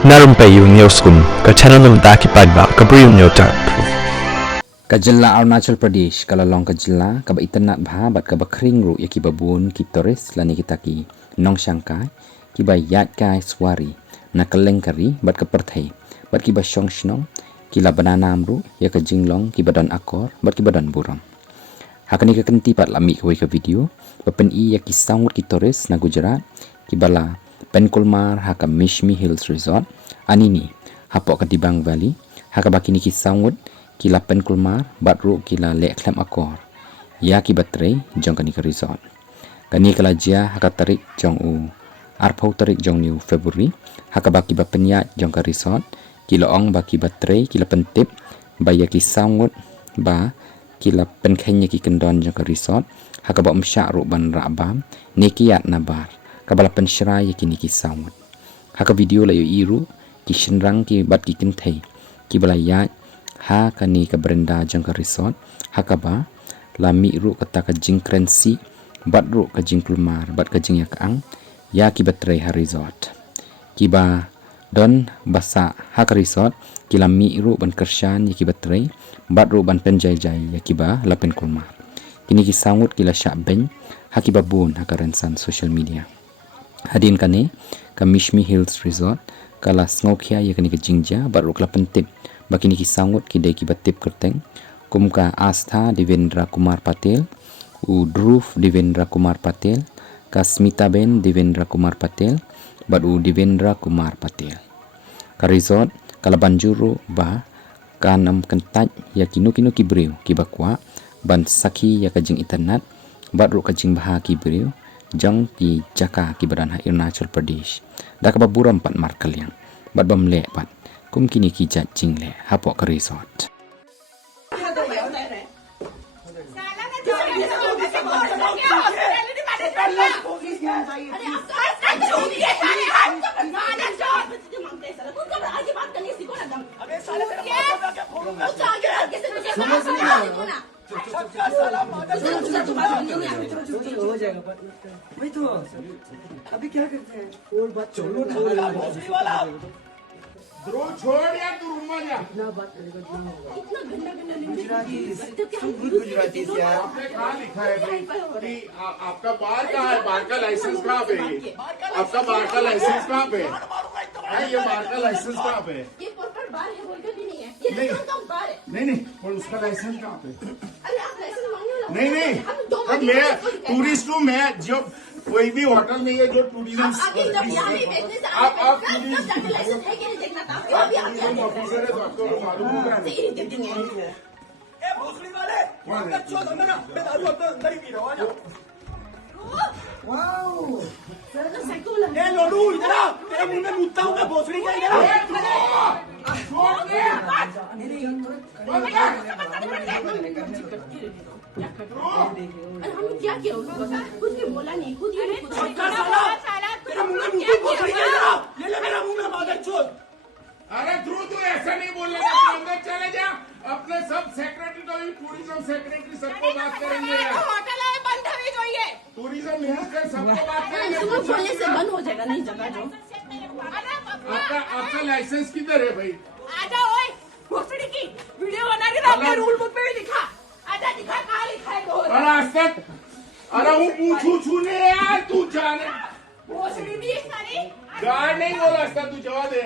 narum payu newskum ka channel num ta ki padba ka briu nyota ka jilla Arunachal Pradesh kala long ka jilla ka ba itanat bha bat ka ba khring ru yaki babun ki toris lani kitaki nong shangkai ki ba yat kai swari na kaleng kari bat ka perthai bat ki ba shong shnong ki la banana amru ya ka jinglong ki badan akor bat ki badan buram hakani ka kenti pat lami ka ka video bapen I yaki sangut ki toris na Gujarat ki bala Penkulmar haka Mishmi Hills Resort anini hapok ka Dibang Valley haka bakini ki sangut kila Penkulmar batru kila leklem akor ya ki batre jong kani ka resort kani kala jia haka tarik jong u arpau tarik jong new February haka baki ba penyat jong ka resort kila ong baki batre kila pentip ba ya ki sangut ba kila penkenya ki kendon jong ka resort haka ba umsyak ru ban rabam nikiat nabar kabala pensyrai kini ki sangut haka video la yo iru ki shenrang ki bat ki kenthai ki balayat ha kani ka berenda jang ka resort hakaba lami ru kata ka jingkrensi bat ru ka jingkulmar bat ka jing yak ang ya ki batre ha resort ki ba don basa ha ka resort ki lami ru ban kershan ya ki batre bat ru ban penjai jai ya ki ba la penkulmar kini ki sangut ki la syak ben ha ki babun ha ka rensan social media hadin kane ka Mishmi Hills Resort kala sngokhia ya kani ka jingja bat ru kala pentip bakini ki sangut ki dai ki batip kerteng kumka Astha Devendra Kumar Patel u Dhruv Devendra Kumar Patel ka Smita Ben Devendra Kumar Patel bat u Devendra Kumar Patel ka resort kala banjuru ba kanam kentaj ya kinu ki breu ki bakwa ban sakhi ya ka jing internet bat ru ka jing baha ki breu jang ki jaka ki badan ha Arunachal Pradesh da ka baburam pat mar kalyang bat bam le pat kum kini ki jat jing le hapok ka resort हो जाएगा वही तो अभी क्या करते हैं और बात चलो ध्रुव छोड़ यार तू रूम में जा इतना बात करेगा जो होगा इतना गंदा गुजराती गुजराती से यार आपने कहाँ लिखा है भाई कि आपका बार कहाँ है बार का लाइसेंस कहाँ पे है आपका बार का लाइसेंस कहाँ पे है ये बार का लाइसेंस कहाँ पे है ये प्रॉपर बार है बोलकर भी नहीं है ये रेस्टोरेंट का बार है नहीं और उसका लाइसेंस कहाँ पे अरे आप लाइसेंस मांगने वाला नहीं अब मैं टूरिस्ट हूँ मैं जब कोई भी होटल नहीं है जो टूरिज्म आगे जब यहाँ भी बेचने से आप टूरिस्ट लाइसेंस है कि नहीं देखना था अभी आप ऑफिसर है तो आपको मालूम होगा सही दे देंगे ए भोसड़ी वाले अंदर चो दो ना मैं दारू अंदर ही पी रहा हूं वाओ साइकिल ए लोडू इधर आ तेरे मुंह में मुद्दा हूं मैं भोसड़ी का इधर अरे हम क्या किया कुछ भी बोला नहीं खुद ही साला तेरे मुंह में मुद्दा भोसड़ी का इधर आ ले मेरा मुंह में मादर चोद अरे ध्रुव तू ऐसा नहीं बोल रहा तू अंदर चले जा अपने सब सेक्रेटरी को भी टूरिज्म सेक्रेटरी सबको बात करेंगे होटल है बंद होनी चाहिए टूरिज्म मिनिस्टर सबको बात करेंगे सुबह बोलने से बंद हो जाएगा नहीं जगह जो आपका लाइसेंस किधर है भाई आजा ओए भोसड़ी की वीडियो बना के अपने रूल बुक पे भी दिखा आजा दिखा कहाँ लिखा है अरे आज तक अरे वो पूछू छूने यार तू जाने भोसड़ी भी है सारी गार्ड नहीं बोला इसका तू जवाब दे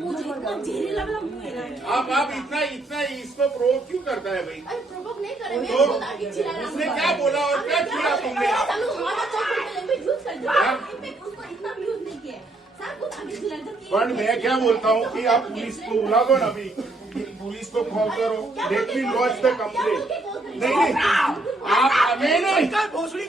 मुझे इतना जहरीला वाला मुंह है ना आप इतना इसको प्रोवोक क्यों करता है भाई अरे प्रोवोक नहीं करे मैं तो खुद आगे चिल्ला रहा हूं उसने क्या बोला और क्या किया तुमने चलो हमारा चौक पे लैंग्वेज यूज कर दो पे उसको इतना भी यूज नहीं किया सर खुद आगे चिल्ला दो कि पर मैं क्या बोलता हूँ कि आप पुलिस को बुला दो ना अभी पुलिस को कॉल करो let me launch the complaint नहीं आप नहीं भोसड़ी